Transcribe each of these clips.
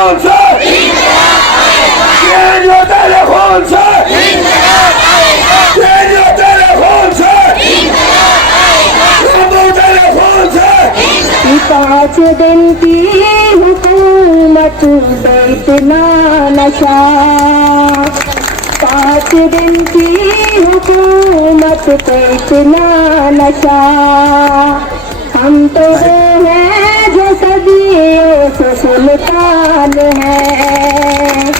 खून से, तेरे खून से, तेरे खून से, तेरे खून से। 5 दिन की हुकूमत पे इतना नशा, 5 दिन की हुकूमत पे इतना नशा। हम तो वो हैं जो सदियों से सुल्तान हैं,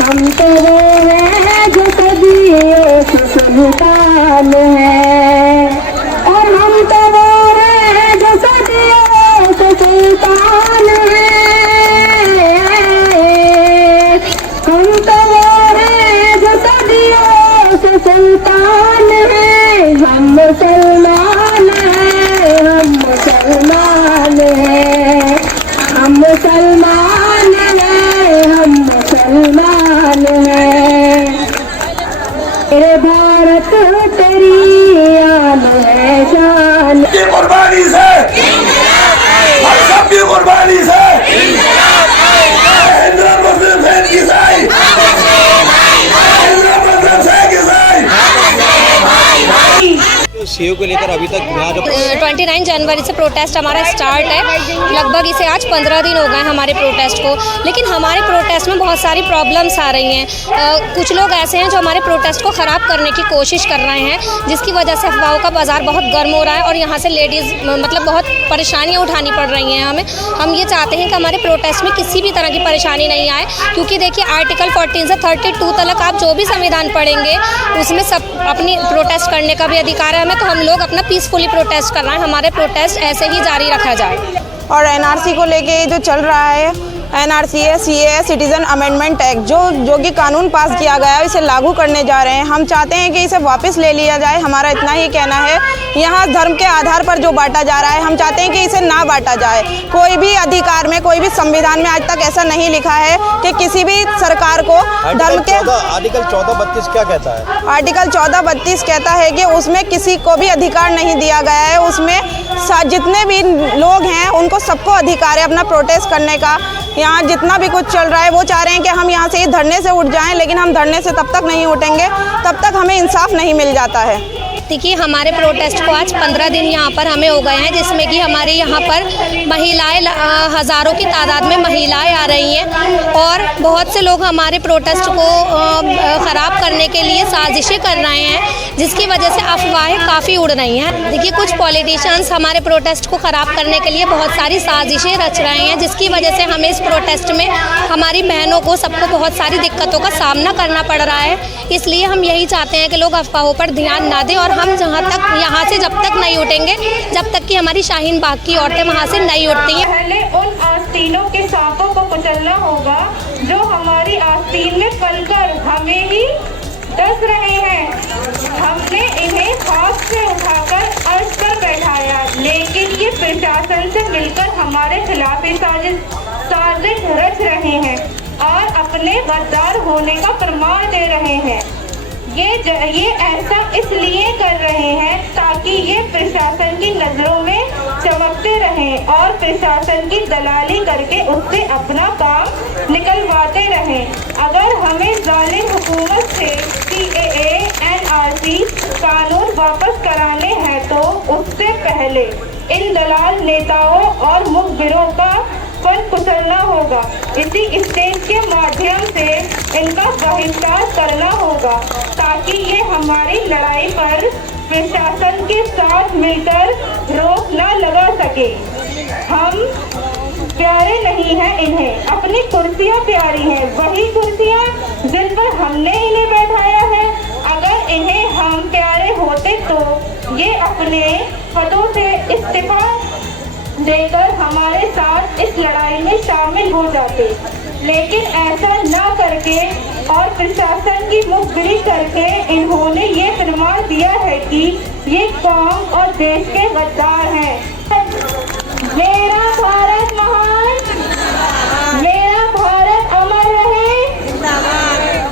हम तो वो हैं जो सदियों से सुल्तान हैं, और हम तो वो हैं जो सदियों से सुल्तान हैं, हम तो वो हैं जो सदियों से सुल्तान हैं। हम मुसलमान हैं, हम मुसलमान हैं, हम मुसलमान हैं, हम मुसलमान हैं। तेरे भारत तेरी आन है शान, की कुर्बानी से, हम सब की कुर्बानी से, हिंदू मुस्लिम फैन की साई, हिंदू मुस्लिम फैन की साई। सीओ को लेकर अभी तक 29 जनवरी से प्रोटेस्ट हमारा स्टार्ट है। लगभग इसे आज 15 दिन हो गए हमारे प्रोटेस्ट को, लेकिन हमारे प्रोटेस्ट में बहुत सारी प्रॉब्लम्स आ रही हैं। कुछ लोग ऐसे हैं जो हमारे प्रोटेस्ट को ख़राब करने की कोशिश कर रहे हैं, जिसकी वजह से अफवाहों का बाज़ार बहुत गर्म हो रहा है और यहाँ से लेडीज़ मतलब बहुत परेशानियाँ उठानी पड़ रही हैं हमें। हम ये चाहते हैं कि हमारे प्रोटेस्ट में किसी भी तरह की परेशानी नहीं आए, क्योंकि देखिए आर्टिकल 14 से 32 तक आप जो भी संविधान पढ़ेंगे उसमें सब अपनी प्रोटेस्ट करने का भी अधिकार है हमें। तो हम लोग अपना पीसफुली प्रोटेस्ट कर रहे हैं, हमारे प्रोटेस्ट ऐसे ही जारी रखा जाए। और एनआरसी को लेके जो चल रहा है, एनआरसी है, सीए, सिटीजन अमेंडमेंट एक्ट जो कि कानून पास किया गया है, इसे लागू करने जा रहे हैं। हम चाहते हैं कि इसे वापस ले लिया जाए। हमारा इतना ही कहना है, यहाँ धर्म के आधार पर जो बांटा जा रहा है, हम चाहते हैं कि इसे ना बांटा जाए। कोई भी अधिकार में, कोई भी संविधान में आज तक ऐसा नहीं लिखा है कि किसी भी सरकार को धर्म के। आर्टिकल 1432 क्या कहता है? आर्टिकल 1432 कहता है कि उसमें किसी को भी अधिकार नहीं दिया गया है। उसमें जितने भी लोग हैं उनको सबको अधिकार है अपना प्रोटेस्ट करने का। यहाँ जितना भी कुछ चल रहा है वो चाह रहे हैं कि हम यहाँ से ही धरने से उठ जाएं, लेकिन हम धरने से तब तक नहीं उठेंगे तब तक हमें इंसाफ नहीं मिल जाता है। देखिए हमारे प्रोटेस्ट को आज 15 दिन यहाँ पर हमें हो गए हैं, जिसमें कि हमारे यहाँ पर महिलाएं हज़ारों की तादाद में महिलाएं आ रही हैं और बहुत से लोग हमारे प्रोटेस्ट को ख़राब करने के लिए साजिशें कर रहे हैं, जिसकी वजह से अफवाहें काफ़ी उड़ रही हैं। देखिए कुछ पॉलिटिशियंस हमारे प्रोटेस्ट को ख़राब करने के लिए बहुत सारी साजिशें रच रहे हैं, जिसकी वजह से हमें इस प्रोटेस्ट में हमारी बहनों को सबको बहुत सारी दिक्कतों का सामना करना पड़ रहा है। इसलिए हम यही चाहते हैं कि लोग अफवाहों पर ध्यान ना दें और हम जहाँ तक यहाँ से जब तक नहीं उठेंगे, जब तक कि हमारी शाहीन बाग की औरतें वहाँ से नहीं उठती हैं। पहले उन आस्तीनों के सांपों को कुचलना होगा जो हमारी आस्तीन में पलकर हमें ही डस रहे हैं। हमने इन्हें हाथ से उठाकर अर्श पर बैठाया, लेकिन ये प्रशासन से मिलकर हमारे खिलाफ साजिश रच रहे हैं और अपने गद्दार होने का प्रमाण दे रहे हैं। ये ऐसा इसलिए कर रहे हैं ताकि ये प्रशासन की नजरों में चमकते रहें और प्रशासन की दलाली करके उससे अपना काम निकलवाते रहें। अगर हमें जालिम हुकूमत से CAA, NRC कानून वापस कराने हैं तो उससे पहले इन दलाल नेताओं और मुखबिरों का फल कुचलना होगा। इसी स्टेज के माध्यम से इनका बहिष्कार करना होगा ताकि ये हमारी लड़ाई पर प्रशासन के साथ मिलकर रोक न लगा सके। हम प्यारे नहीं हैं इन्हें, अपनी कुर्सियां प्यारी हैं, वही कुर्सियां जिन पर हमने इन्हें बैठाया है। अगर इन्हें हम प्यारे होते तो ये अपने पदों से इस्तीफा देकर हमारे साथ इस लड़ाई में शामिल हो जाते, लेकिन ऐसा ना करके और प्रशासन की मुखबिरी करके इन्होंने ये प्रमाण दिया है कि ये कौम और देश के गद्दार हैं। मेरा भारत महान, मेरा भारत अमर रहे,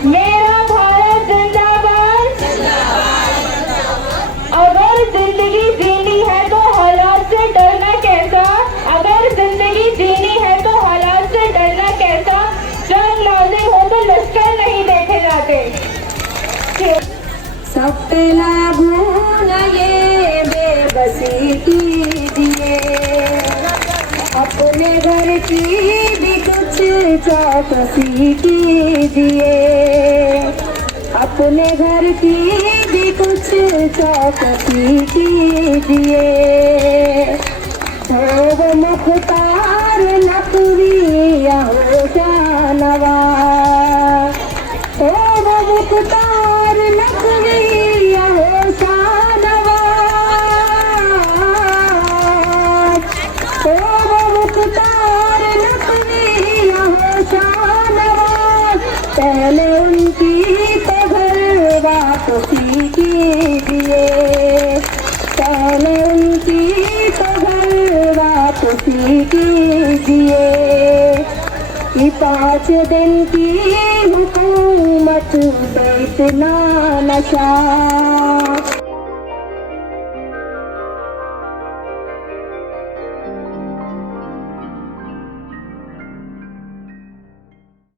मेरा भारत जिंदाबाद। अगर जिंदगी जीनी है तो हालात से डरना कैसा, अगर जिंदगी जीनी है तो हालात से डरना कैसा। चौकसी कीजिए, अपने घर की भी कुछ चौकसी कीजिए। हो वो मुख्तार नकवी या हो जानवा, हो वो मुख्तार नकवी या हो जानवा, हो वो मुख्तार नकवी या हो जानवा। पहले उनकी तो घर वापसी कीजिए, पहले उनकी तो घर वापसी कीजिए। कि 5 दिन की हुकूमत पे इतना नशा,